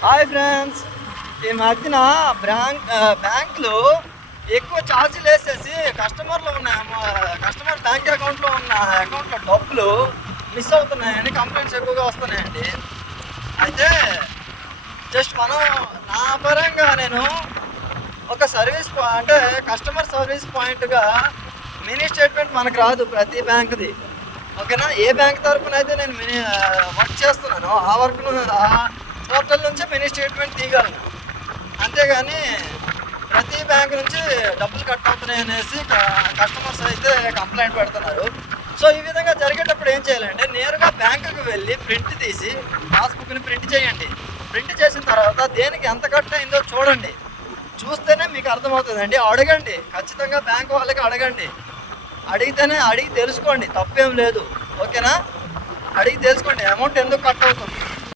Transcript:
Hi friends, ఈ మధ్యన బ్యాంకులు ఎక్కువ ఛార్జీలు వేసేసి కస్టమర్ బ్యాంక్ అకౌంట్లో డబ్బులు మిస్ అవుతున్నాయని కంప్లైంట్స్ ఎక్కువగా వస్తున్నాయండి. అయితే జస్ట్ నా పరంగా నేను ఒక అంటే కస్టమర్ సర్వీస్ పాయింట్గా మినీ స్టేట్మెంట్ మనకు రాదు ప్రతి బ్యాంకుది, ఓకేనా. ఏ బ్యాంక్ తరఫున అయితే నేను వర్క్ చేస్తున్నానో ఆ పోర్టల్ నుంచి మినీ స్టేట్మెంట్ తీయగలను, అంతేగాని ప్రతి బ్యాంక్ నుంచి డబ్బులు కట్ అవుతున్నాయి అనేసి కస్టమర్స్ అయితే కంప్లైంట్ పెడుతున్నారు. సో ఈ విధంగా జరిగేటప్పుడు ఏం చేయాలంటే నేరుగా బ్యాంకుకి వెళ్ళి ప్రింట్ తీసి పాస్బుక్ని ప్రింట్ చేయండి. ప్రింట్ చేసిన తర్వాత దేనికి ఎంత కట్ అయిందో చూడండి, చూస్తేనే మీకు అర్థమవుతుందండి. అడగండి, ఖచ్చితంగా బ్యాంక్ వాళ్ళకి అడగండి. అడిగి తెలుసుకోండి, తప్పేం లేదు, ఓకేనా. అడిగి తెలుసుకోండి అమౌంట్ ఎందుకు కట్ అవుతుంది.